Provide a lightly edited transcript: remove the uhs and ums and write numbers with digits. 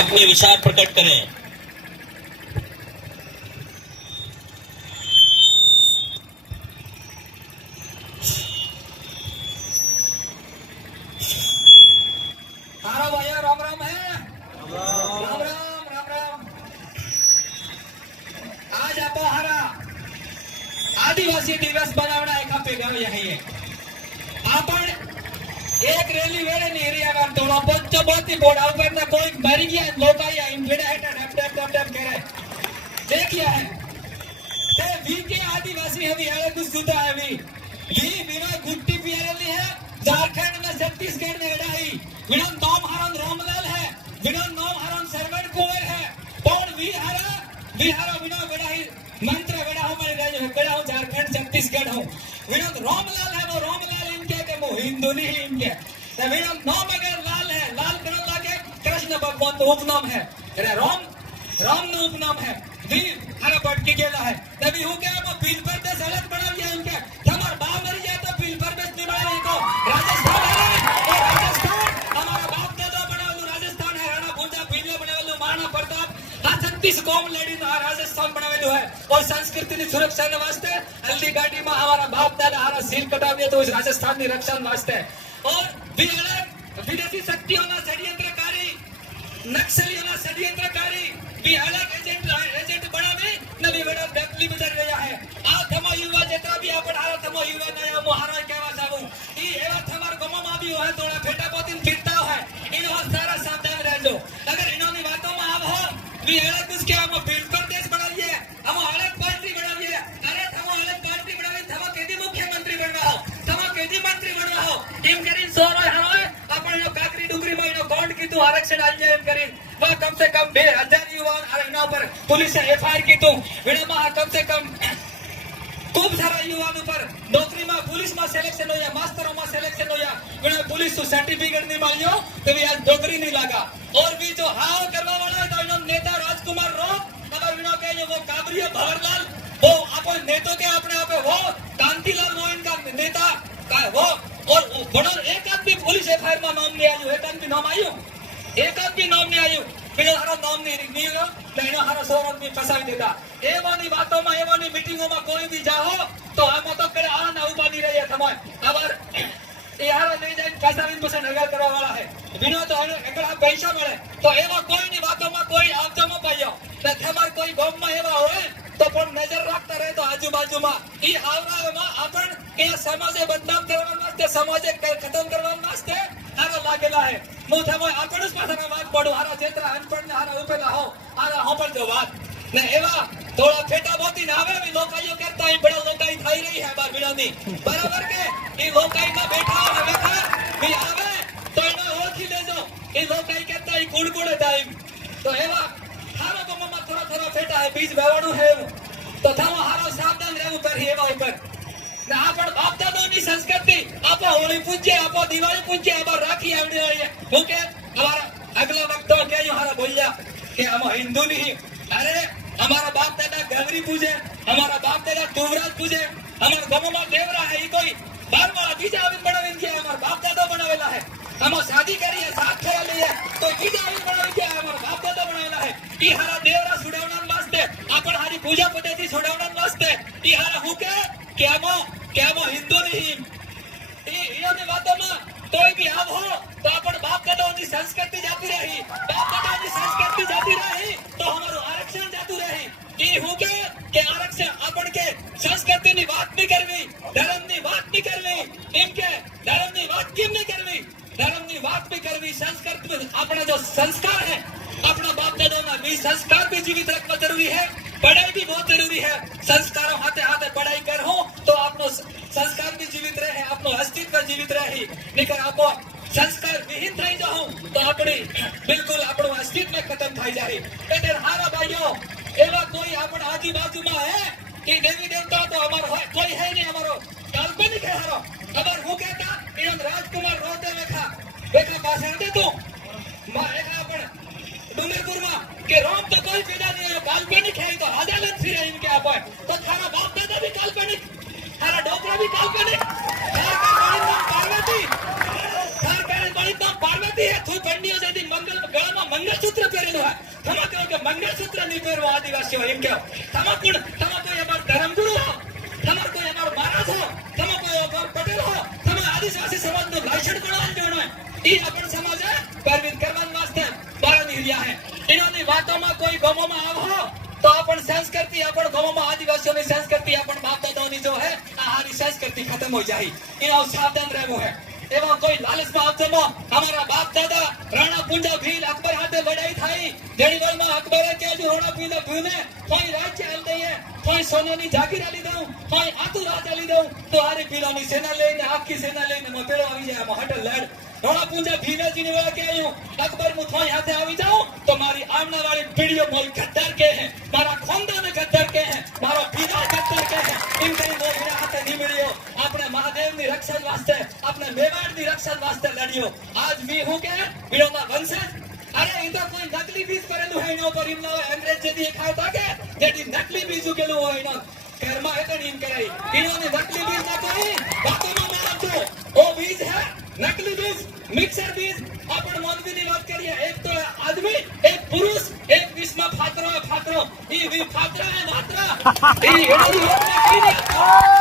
अपने विचार प्रकट करें। हारो भैया राम राम है। राम राम राम राम। आज आप हारा आदिवासी दिवस बनावना एक हफ्ते गए यही आपण एक रेली वेळे ની એરિયા માં થોડો પંચો બોતી બોડા ઉપર ના કોઈ મરી ગયા લોકાયા ઇન ભેડા હેઠા ડપ ડપ ડપ ડપ કરે देखिया है ते वी के आदिवासी हवी आले कुछ सुधा है वी बिना गुट्टी पियारेली है झारखंड में छत्तीसगढ़ में लड़ाई बिना नाम हरन रामलाल है बिना नाम हरन सरवन कुंवर है और वी हरा बिना लड़ाई मंत्र बड़ा हमारे राज्य में बड़ा हूं झारखंड छत्तीसगढ़ हूं बिना रामलाल है वो रामलाल इनके के वो हिंदू नहीं इनके तो बिना नाम अगर लाल है लाल करण लागे कृष्ण भगवान तो उपनाम है अरे राम नो उपनाम है वी हरा पटकी गेला है तभी हो गया वो बिल पर दे सड़क बना दिया इनके हमार बाप मर गया तो बिल पर बेच नहीं बना इनको राजस्थान है और राजस्थान हमारा बाप दादा बना लो राजस्थान है राणा भोजा बिल्ले बना लो महाराणा प्रताप आ 36 कौम लड़ी तो राजस्थान बनावेलो है और संस्कृति की सुरक्षा ने वास्ते हल्दी गाड़ी में हमारा बाप दादा हमारा सिर कटा दिया तो इस राजस्थान की रक्षा वास्ते और भी अलग विदेशी शक्तियों ना षड्यंत्रकारी नक्सलियों ना षड्यंत्रकारी भी अलग एजेंट बनावे नवी बड़ा डकली गुजर गया है आ थमा युवा जेतरा भी आपण हारा थमा युवा नया मोहरा केवा जावो ई एवा थमार गमो में भी है थोड़ा फेटा पोतीन फिरता है इनो सारा सावधान रहजो अगर इनोनी बातों में आव हो भी अलग कुछ के हम बिल पर देश बनाइए हम अलग पार्टी बनाइए अरे थमा अलग पार्टी बनावे थमा केदी मुख्यमंत्री बनवा हो थमा केदी मंत्री बनवा हो टीम करीन सोरो हरो आपण नो काकरी डुगरी में नो बॉन्ड की तू आरक्षण आल जाए करीन वह कम से कम 2000 युवा अरे इना पर पुलिस एफआईआर की तू विणमा कम से कम खूब सारा युवाओं पर नौकरी में पुलिस में सिलेक्शन हो या मास्टरों में सिलेक्शन हो या विणा पुलिस तो सर्टिफिकेट नहीं मालियो तो भी आज नौकरी नहीं लगा और भी जो हाव करवा वाला है तो इन्हों नेता राजकुमार रोक अगर विणा के जो वो काबरिया भवरलाल वो अपन नेतो के अपने आप वो कांतिलाल वो इनका नेता का वो और बड़ा एक आदमी पुलिस एफआईआर में नाम नहीं आयो एक आदमी नाम आयो एक आदमी नाम नहीं आयो बिना हरा नाम नहीं हो लेना हरा सौ आदमी फसाई देता एवानी बातों में एवानी मीटिंगों में कोई भी जाओ तो हम तो करे आ ना उबा नहीं रही है थमाय अबर यार ले जाए फसाई में से नगर करवा वाला है बिना तो अगर आप पैसा मिले तो एवा कोई नहीं बातों में कोई आप जमा पाइयो तो हमार कोई गांव में एवा होए तो पर नजर रखता रहे तो आजू बाजू में ई आवरा में अपन के समाज बदनाम करवा वास्ते समाज खत्म करवा वास्ते हारा लागेला है मोथा में आपणस पासाना वात पडो हारा क्षेत्र अनपढ़ ने हारा उपेला हो हारा होपर जो बात ने एवा थोड़ा फेटा बोती ना आवे भी लोकाईयो करता है बड़ा लोकाई थाई रही है बार बिड़ानी बराबर के ई लोकाई में बैठा हो देखा भी आवे तो इनो ओळखी लेजो ई लोकाई करता है कुड़कुड़े टाइम तो एवा हारो गम में थोड़ा थोड़ा फेटा है बीज बेवाणु है तो थावा हारो सावधान रहू पर एवा ऊपर ना आपण बाप दादानी संस्कृति आपा होली पूज्य आपा दिवाली पूज्य आपा राखी आवड़ी रही है ओके हमारा अगला वक्त तो क्या यो हमारा बोलिया कि हम हिंदू नहीं अरे हमारा बाप दादा गवरी पूजे हमारा बाप दादा टूवराज पूजे हमारा गांव में देवरा है ये कोई बारवा बीजा आविन बनावे के हमारा बाप दादा बनावेला है हम शादी करी है साथ फेरा लिए तो बीजा आविन बनावे के हमारा बाप दादा बनावेला है ई हरा देवरा सुडावना वास्ते आपण हारी पूजा पद्धति सुडावना वास्ते ई हरा हु के हम हिंदू नहीं इन्होंने बातों में कोई भी आव हो तो अपन बाप दादाओं की संस्कृति जाती रही बाप दादाओं की संस्कृति जाती रही तो हमारो आरक्षण जातु रही ई हो के आरक्षण अपन के संस्कृति ની વાત नहीं करवी धर्म ની વાત नहीं करवी इनके धर्म ની વાત केम नहीं करवी धर्म ની વાત भी करवी संस्कृति में अपना जो संस्कार है अपना बाप दादाओं ना भी संस्कार भी जीवित रखना जरूरी है पढ़ाई भी बहुत जरूरी है संस्कारों हाथे हाथे पढ़ाई कर हो तो आपनो संस्कार भी जीवित रहे आपनो अस्तित्व जीवित रहे निकर आपो संस्कार विहीन થઈ જાઓ તો આપણી બિલકુલ આપણું अस्तित्व खत्म થઈ જાય એટલે હારા ભાઈઓ એવા કોઈ આપણ આજુબાજુમાં હે કે દેવી દેવતા તો અમારો હોય કોઈ હે નહીં અમારો કાલ્પનિક હે હારો ખબર હું કહેતા એમ રાજકુમાર રોતે વેખા પાસે દે તું માં એકા આપણ ડુંગરપુરમાં કે રોમ તો કોઈ પેદા નહીં काल्पनिक है तो अदालत फिर इनके आप तो थारा बाप दादा भी काल्पनिक थारा डोकरा भी काल्पनिक थारा बड़ी नाम पार्वती है तू पंडियों से दिन मंगल गला में મંગળસૂત્ર પહેરેલું હોય તમે કહો કે મંગળસૂત્ર નહીં પહેરવો આદિવાસીઓ એમ કહો તમે કોઈ અમારો ધર્મગુરુ હો તમે કોઈ અમારો મહારાજ હો તમે કોઈ અમારો પટેલ હો તમે આદિવાસી સમાજનું લાયસન્સ બનાવવાનું જાણો એ આપણ સમાજે પરમિત કરવાનું વાસ્તે બારની રહ્યા હે એનાની વાતોમાં કોઈ ગામોમાં આવો તો આપણ સંસ્કૃતિ આપણ ગામોમાં આદિવાસીઓની સંસ્કૃતિ આપણ બાપ દાદાઓની જો હે આ હારી સંસ્કૃતિ ખતમ हो જાય એનો સાવધાન રહેવું હે એમાં કોઈ લાલચમાં આવજમાં અમારા બાપ દાદા રાણા પૂંજા ભીલ અકબર હાથે લડાઈ થઈ જેડીવાલમાં અકબરે કહેજો રાણા પૂંજા ભીલને કોઈ રાજ્ય આલી દઈએ કોઈ સોનાની જાગીર આલી દઉં કોઈ આતું રાજ આલી દઉં તો હારી ભીલોની સેના લઈને આખી સેના લઈને મતેરો આવી જાય આમાં હટલ લડ રાણા પૂંજા ભીલજીની વાત કે આયું અકબર હું થોઈ હાથે આવી જાઉં તો મારી આમના વાળી પીડીઓ મોલ ગદ્દાર કે હે મારા ખાનદાન ગદ્દાર કે હે મારો ભીલા ગદ્દાર કે હે ઇન કરી મોલ હીરા હાથે નીમળ્યો આપણે મહાદેવની રક્ષા વાસ્તે આપણે મેવાડની રક્ષા વાસ્તે લડ્યો આજ મી હું કે ભીલોના વંશજ અરે એ તો કોઈ નકલી બીજ કરેલું હોય એના ઉપર એમનો અંગ્રેજ જેથી ખાવતા કે જેથી નકલી બીજ ઉકેલું હોય એનો ઘરમાં એ તો નીમ કરાઈ એનોને નકલી બીજ ના કરી વાતોમાં મારતો ઓ બીજ હે નકલી બીજ મિક્સર બીજ આપણ માનવીની વાત કરીએ એક તો આદમી એક પુરુષ એક વિષમાં ફાતરો એ ફાતરો હે માત્ર એ એની વાત કરી